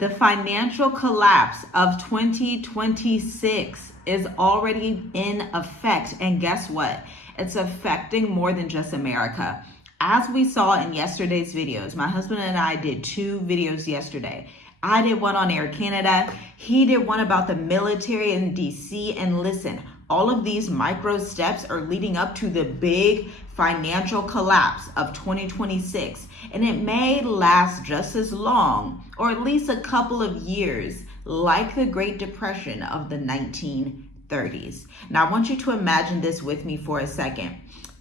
The financial collapse of 2026 is already in effect. And guess what? It's affecting more than just America. As we saw in yesterday's videos, my husband and I did 2 videos yesterday. I did one on Air Canada. He did one about the military in DC. And listen, all of these micro steps are leading up to the big financial collapse of 2026. And it may last just as long, or at least a couple of years, like the Great Depression of the 1930s. Now, I want you to imagine this with me for a second.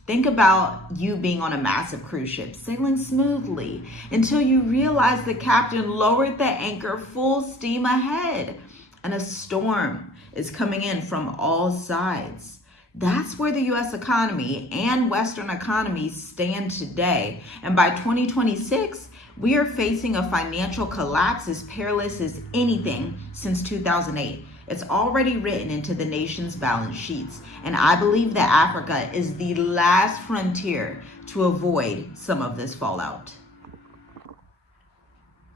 Think about you being on a massive cruise ship, sailing smoothly until you realize the captain lowered the anchor full steam ahead and a storm is coming in from all sides. That's where the US economy and Western economies stand today. And by 2026, we are facing a financial collapse as perilous as anything since 2008. It's already written into the nation's balance sheets. And I believe that Africa is the last frontier to avoid some of this fallout.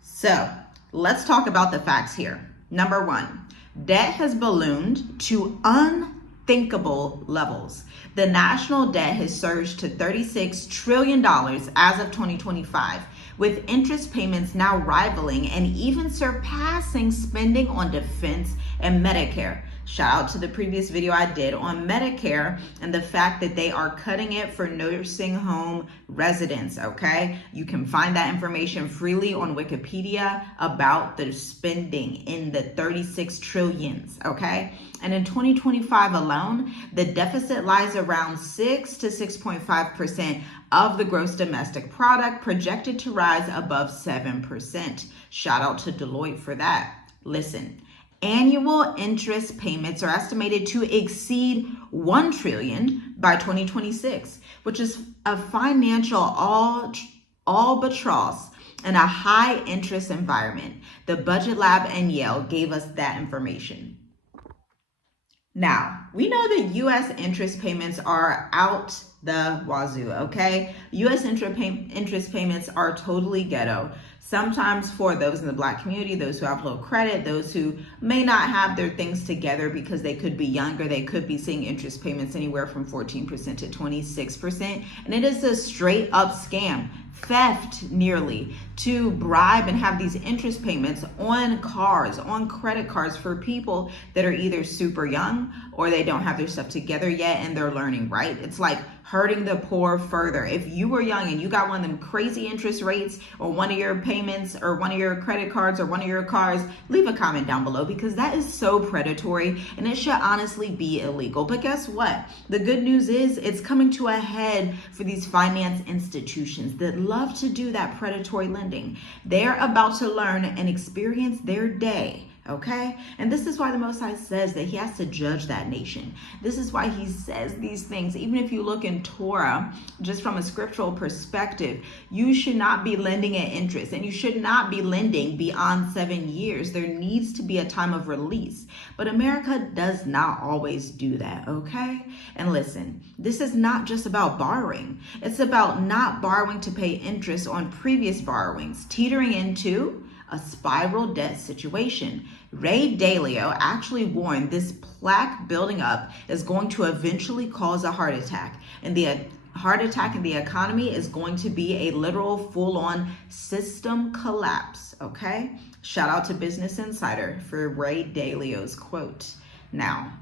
So let's talk about the facts here. Number 1, debt has ballooned to unthinkable levels. The national debt has surged to $36 trillion as of 2025, with interest payments now rivaling and even surpassing spending on defense and Medicare. Shout out to the previous video I did on Medicare and the fact that they are cutting it for nursing home residents, okay? You can find that information freely on Wikipedia about the spending in the 36 trillions, okay? And in 2025 alone, the deficit lies around 6 to 6.5% of the gross domestic product, projected to rise above 7%. Shout out to Deloitte for that. Listen. Annual interest payments are estimated to exceed $1 trillion by 2026, which is a financial albatross in a high interest environment. The Budget Lab and Yale gave us that information. Now, we know that U.S. interest payments are out the wazoo, okay? U.S. interest payments are totally ghetto. Sometimes for those in the Black community, those who have low credit, those who may not have their things together because they could be younger, they could be seeing interest payments anywhere from 14% to 26%. And it is a straight up scam, theft nearly, to bribe and have these interest payments on cars, on credit cards for people that are either super young or they don't have their stuff together yet and they're learning, right? It's like hurting the poor further. If you were young and you got one of them crazy interest rates or one of your payments or one of your credit cards or one of your cars, leave a comment down below because that is so predatory and it should honestly be illegal. But guess what? The good news is it's coming to a head for these finance institutions that love to do that predatory lending. They're about to learn and experience their day. Okay? And this is why the Most High says that he has to judge that nation. This is why he says these things. Even if you look in Torah, just from a scriptural perspective, you should not be lending at interest and you should not be lending beyond 7 years. There needs to be a time of release. But America does not always do that, okay? And listen, this is not just about borrowing. It's about not borrowing to pay interest on previous borrowings, teetering into a spiral debt situation. Ray Dalio actually warned this plaque building up is going to eventually cause a heart attack. And the heart attack in the economy is going to be a literal full-on system collapse, okay? Shout out to Business Insider for Ray Dalio's quote. Now,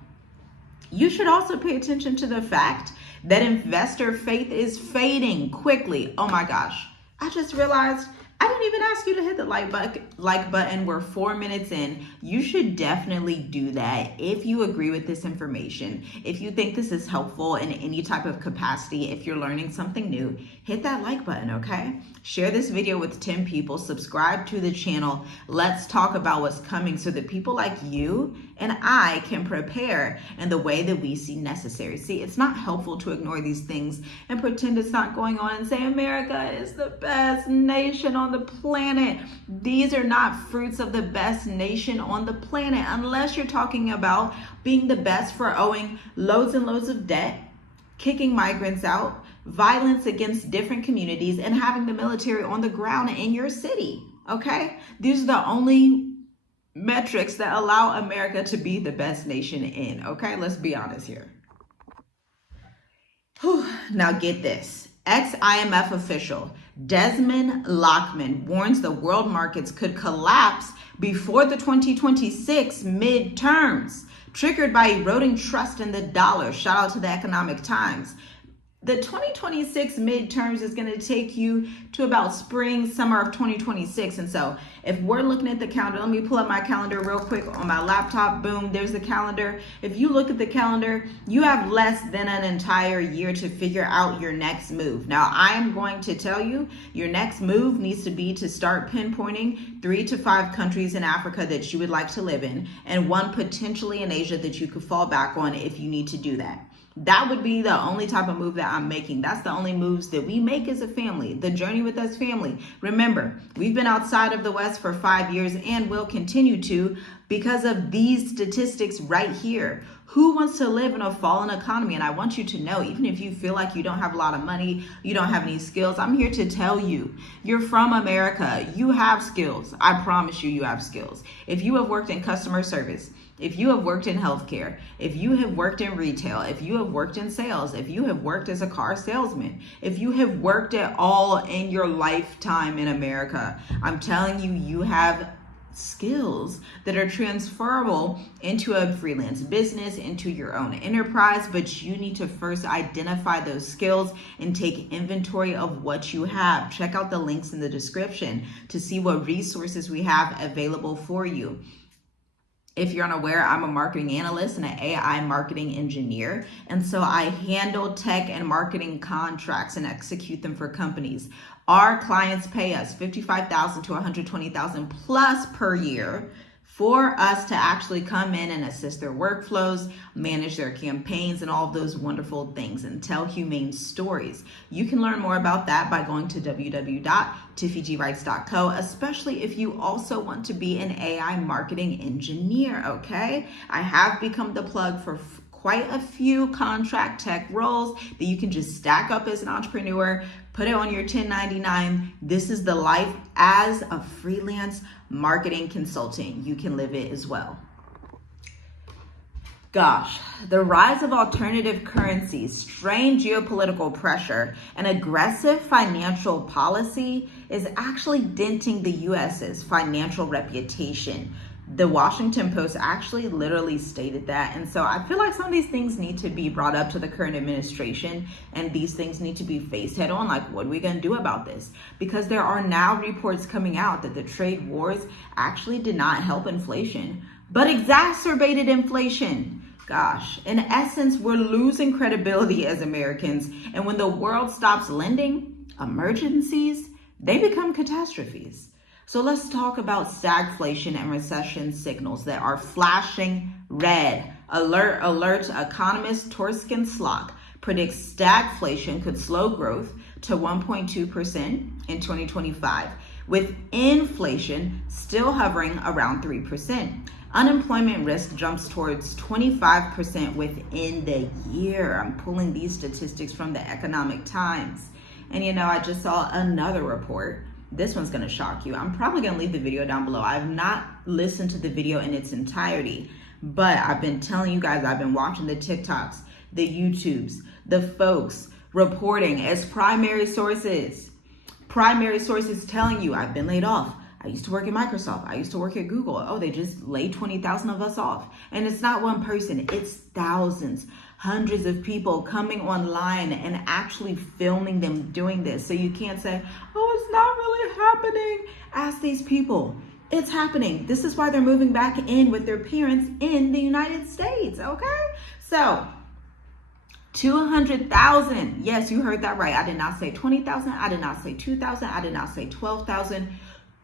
you should also pay attention to the fact that investor faith is fading quickly. Oh my gosh, I just realized I didn't even ask you to hit the like button. We're 4 minutes in. You should definitely do that if you agree with this information. If you think this is helpful in any type of capacity, if you're learning something new, hit that like button, okay? Share this video with 10 people. Subscribe to the channel. Let's talk about what's coming so that people like you and I can prepare in the way that we see necessary. See, it's not helpful to ignore these things and pretend it's not going on and say America is the best nation on the planet. These are not fruits of the best nation on the planet unless you're talking about being the best for owing loads and loads of debt, kicking migrants out, violence against different communities, and having the military on the ground in your city, okay? These are the only metrics that allow America to be the best nation in. Okay, let's be honest here. Whew. Now get this. Ex-IMF official Desmond Lockman warns the world markets could collapse before the 2026 midterms, triggered by eroding trust in the dollar. Shout out to the Economic Times. The 2026 midterms is going to take you to about spring, summer of 2026. And so if we're looking at the calendar, let me pull up my calendar real quick on my laptop. Boom, there's the calendar. If you look at the calendar, you have less than an entire year to figure out your next move. Now, I am going to tell you, your next move needs to be to start pinpointing 3 to 5 countries in Africa that you would like to live in, and 1 potentially in Asia that you could fall back on if you need to do that. That would be the only type of move that I'm making. That's the only moves that we make as a family. The Journey with Us family. Remember, we've been outside of the West for 5 years and will continue to because of these statistics right here. Who wants to live in a fallen economy? And I want you to know, even if you feel like you don't have a lot of money, you don't have any skills, I'm here to tell you, you're from America. You have skills. I promise you, you have skills. If you have worked in customer service, if you have worked in healthcare, if you have worked in retail, if you have worked in sales, if you have worked as a car salesman, if you have worked at all in your lifetime in America, I'm telling you, you have skills that are transferable into a freelance business, into your own enterprise, but you need to first identify those skills and take inventory of what you have. Check out the links in the description to see what resources we have available for you. If you're unaware, I'm a marketing analyst and an AI marketing engineer. And so I handle tech and marketing contracts and execute them for companies. Our clients pay us $55,000 to $120,000 plus per year for us to actually come in and assist their workflows, manage their campaigns, and all of those wonderful things, and tell humane stories. You can learn more about that by going to www.tiffygwrites.co, especially if you also want to be an AI marketing engineer, okay? I have become the plug for quite a few contract tech roles that you can just stack up as an entrepreneur, put it on your 1099. This is the life as a freelance marketing consultant. You can live it as well. Gosh, the rise of alternative currencies, strained geopolitical pressure, and aggressive financial policy is actually denting the US's financial reputation. The Washington Post actually literally stated that. And so I feel like some of these things need to be brought up to the current administration, and these things need to be faced head on. Like, what are we going to do about this? Because there are now reports coming out that the trade wars actually did not help inflation, but exacerbated inflation. Gosh, in essence, we're losing credibility as Americans. And when the world stops lending, emergencies, they become catastrophes. So let's talk about stagflation and recession signals that are flashing red. Alert, alert. Economist Torsten Slok predicts stagflation could slow growth to 1.2% in 2025, with inflation still hovering around 3%. Unemployment risk jumps towards 25% within the year. I'm pulling these statistics from the Economic Times. And you know, I just saw another report. This one's going to shock you. I'm probably going to leave the video down below. I've not listened to the video in its entirety, but I've been telling you guys, I've been watching the TikToks, the YouTubes, the folks reporting as primary sources telling you, I've been laid off. I used to work at Microsoft. I used to work at Google. Oh, they just laid 20,000 of us off. And it's not one person, it's thousands, hundreds of people coming online and actually filming them doing this. So you can't say, oh, it's not really happening. Ask these people. It's happening. This is why they're moving back in with their parents in the United States, okay? So 200,000. Yes, you heard that right. I did not say 20,000. I did not say 2,000. I did not say 12,000.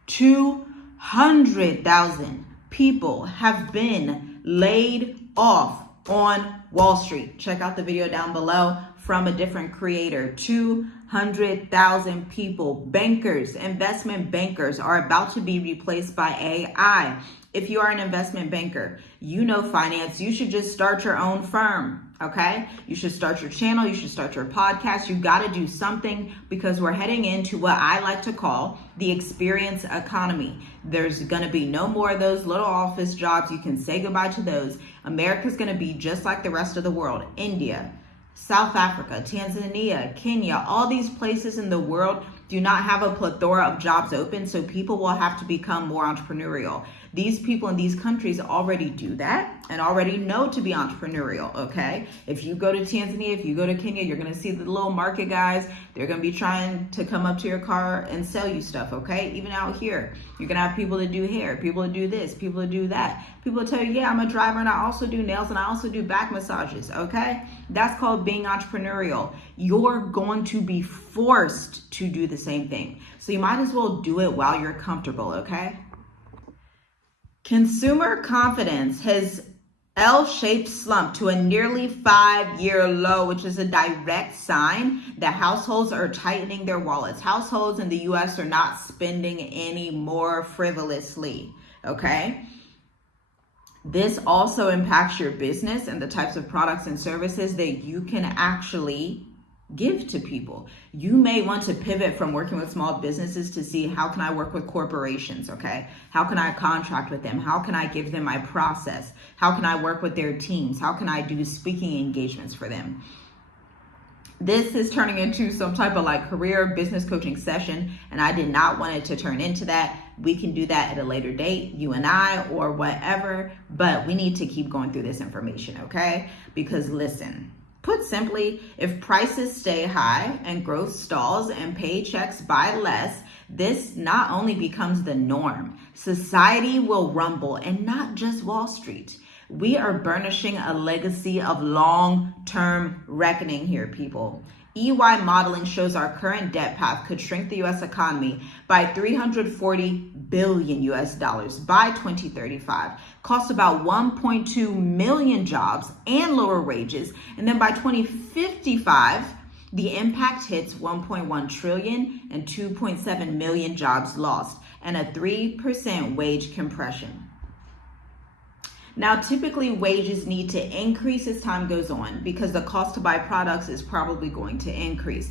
200,000 people have been laid off on Wall Street. Check out the video down below from a different creator. 100,000 people, bankers, investment bankers, are about to be replaced by AI. If you are an investment banker, you know finance, you should just start your own firm, okay? You should start your channel, you should start your podcast. You got to do something, because we're heading into what I like to call the experience economy. There's going to be no more of those little office jobs. You can say goodbye to those. America's going to be just like the rest of the world. India, South Africa, Tanzania, Kenya, all these places in the world do not have a plethora of jobs open, so people will have to become more entrepreneurial. These people in these countries already do that and already know to be entrepreneurial, okay? If you go to Tanzania, if you go to Kenya, you're going to see the little market guys. They're going to be trying to come up to your car and sell you stuff, okay? Even out here, you're going to have people that do hair, people that do this, people that do that. People that tell you, yeah, I'm a driver and I also do nails and I also do back massages, okay? That's called being entrepreneurial. You're going to be forced to do the same thing. So you might as well do it while you're comfortable, okay? Consumer confidence has L-shaped slump to a nearly 5-year low, which is a direct sign that households are tightening their wallets. Households in the U.S. are not spending any more frivolously, okay? This also impacts your business and the types of products and services that you can actually give to people. You may want to pivot from working with small businesses to see, how can I work with corporations, okay? How can I contract with them? How can I give them my process? How can I work with their teams? How can I do speaking engagements for them? This is turning into some type of like career business coaching session, and I did not want it to turn into that. We can do that at a later date, you and I, or whatever, but we need to keep going through this information, okay? Because listen, put simply, if prices stay high and growth stalls and paychecks buy less, this not only becomes the norm, society will rumble, and not just Wall Street. We are burnishing a legacy of long-term reckoning here, people. EY modeling shows our current debt path could shrink the U.S. economy by $340 billion by 2035, cost about 1.2 million jobs and lower wages, and then by 2055, the impact hits 1.1 trillion and 2.7 million jobs lost, and a 3% wage compression. Now, typically wages need to increase as time goes on because the cost to buy products is probably going to increase.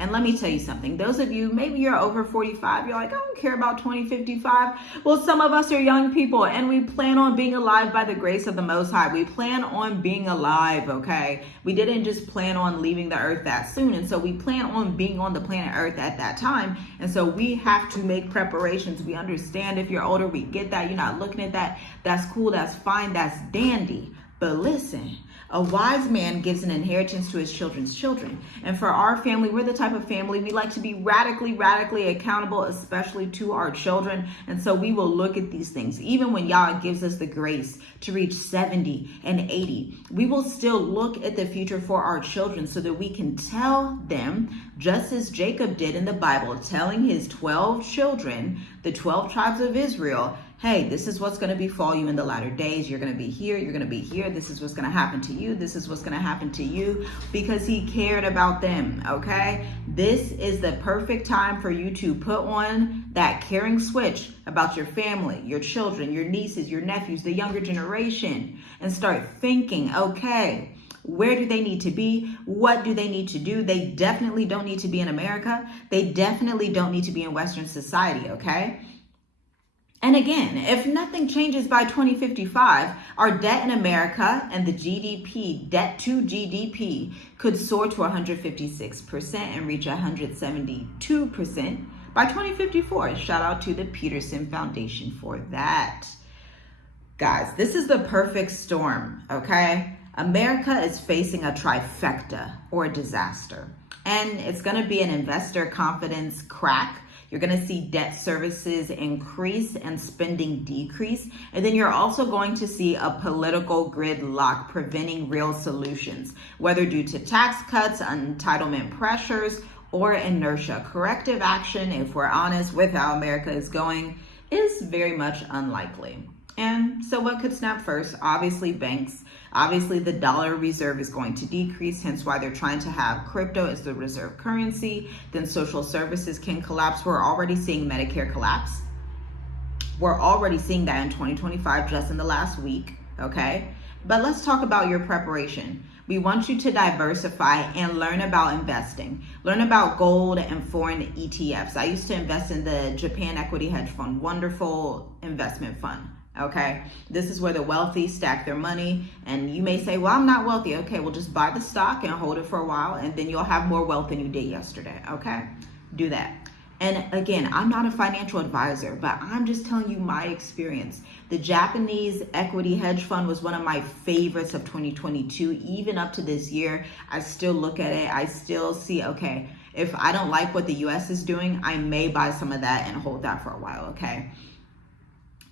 And let me tell you something, those of you, maybe you're over 45, you're like, I don't care about 2055. Well, some of us are young people and we plan on being alive by the grace of the Most High. We plan on being alive, okay? We didn't just plan on leaving the earth that soon. And so we plan on being on the planet Earth at that time. And so we have to make preparations. We understand if you're older, we get that. You're not looking at that. That's cool. That's fine. That's dandy. But listen, a wise man gives an inheritance to his children's children. And for our family, we're the type of family, we like to be radically accountable, especially to our children. And so we will look at these things. Even when Yah gives us the grace to reach 70 and 80, we will still look at the future for our children so that we can tell them, just as Jacob did in the Bible, telling his 12 children, the 12 tribes of Israel, hey, this is what's going to befall you in the latter days. You're going to be here. You're going to be here. This is what's going to happen to you. This is what's going to happen to you, because he cared about them, okay? This is the perfect time for you to put on that caring switch about your family, your children, your nieces, your nephews, the younger generation, and start thinking, okay, where do they need to be? What do they need to do? They definitely don't need to be in America. They definitely don't need to be in Western society, okay? And again, if nothing changes by 2055, our debt in America and the GDP, debt to GDP, could soar to 156% and reach 172% by 2054. Shout out to the Peterson Foundation for that. Guys, this is the perfect storm, okay? America is facing a trifecta or a disaster, and it's going to be an investor confidence crack. You're going to see debt services increase and spending decrease. And then you're also going to see a political gridlock preventing real solutions, whether due to tax cuts, entitlement pressures, or inertia. Corrective action, if we're honest with how America is going, is very much unlikely. And so what could snap first? Obviously banks. Obviously, the dollar reserve is going to decrease, hence why they're trying to have crypto as the reserve currency. Then social services can collapse. We're already seeing Medicare collapse. We're already seeing that in 2025, just in the last week, okay? But let's talk about your preparation. We want you to diversify and learn about investing. Learn about gold and foreign ETFs. I used to invest in the Japan Equity Hedge Fund, wonderful investment fund, okay? This is where the wealthy stack their money. And you may say, well, I'm not wealthy. Okay, well, just buy the stock and hold it for a while, and then you'll have more wealth than you did yesterday, okay? Do that. And again, I'm not a financial advisor, but I'm just telling you my experience. The Japanese equity hedge fund was one of my favorites of 2022. Even up to this year, I still look at it. I still see, okay, if I don't like what the US is doing, I may buy some of that and hold that for a while, okay?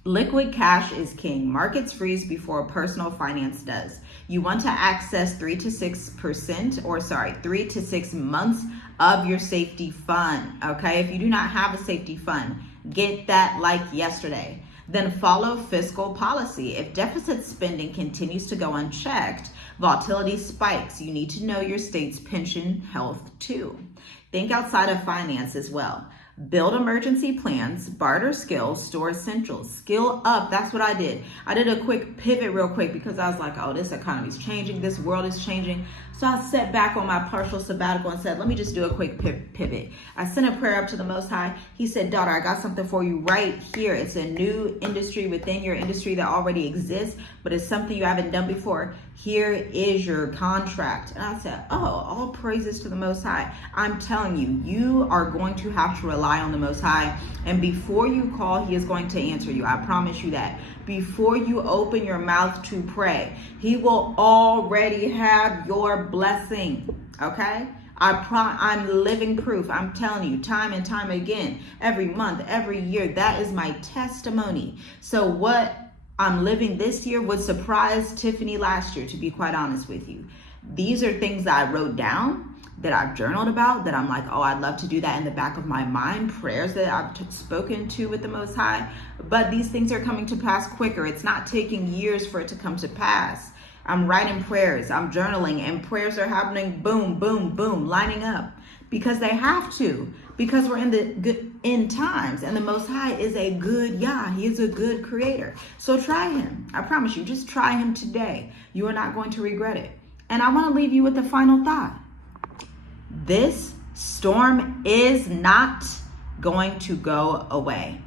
Liquid cash is king. Markets freeze before personal finance does. You want to access 3 to 6 months of your safety fund, okay? If you do not have a safety fund, get that like yesterday. Then follow fiscal policy. If deficit spending continues to go unchecked, volatility spikes. You need to know your state's pension health too. Think outside of finance as well. Build emergency plans, barter skills, store essentials, skill up. That's what I did. I did a quick pivot real quick because I was like, oh, this economy is changing. This world is changing. So I sat back on my partial sabbatical and said, let me just do a quick pivot. I sent a prayer up to the Most High. He said, daughter, I got something for you right here. It's a new industry within your industry that already exists, but it's something you haven't done before. Here is your contract. And I said, oh, all praises to the Most High. I'm telling you, you are going to have to rely on the Most High. And before you call, he is going to answer you. I promise you that. Before you open your mouth to pray, he will already have your blessing, okay? I'm living proof. I'm telling you time and time again, every month, every year, that is my testimony. So what I'm living this year would surprise Tiffany last year, to be quite honest with you. These are things that I wrote down, that I've journaled about, that I'm like, oh, I'd love to do that in the back of my mind, prayers that I've spoken to with the Most High. But these things are coming to pass quicker. It's not taking years for it to come to pass. I'm writing prayers, I'm journaling, and prayers are happening, boom, boom, boom, lining up, because they have to, because we're in the good end times, and the Most High is a good Yah. He is a good creator. So try him. I promise you, just try him today. You are not going to regret it. And I want to leave you with a final thought. This storm is not going to go away.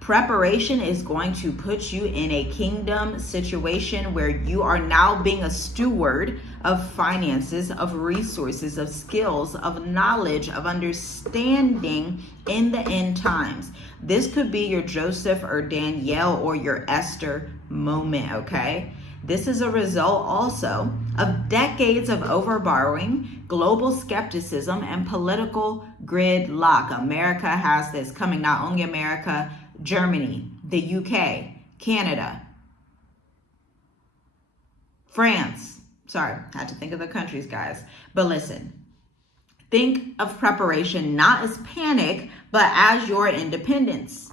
Preparation is going to put you in a kingdom situation where you are now being a steward of finances, of resources, of skills, of knowledge, of understanding in the end times. This could be your Joseph or Danielle or your Esther moment, okay? This is a result also of decades of overborrowing, global skepticism, and political gridlock. America has this coming, not only America, Germany, the UK, Canada, France. Sorry, had to think of the countries, guys. But listen, think of preparation not as panic, but as your independence.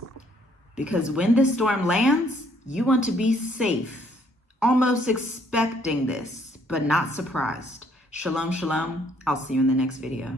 Because when this storm lands, you want to be safe. Almost expecting this, but not surprised. Shalom, shalom. I'll see you in the next video.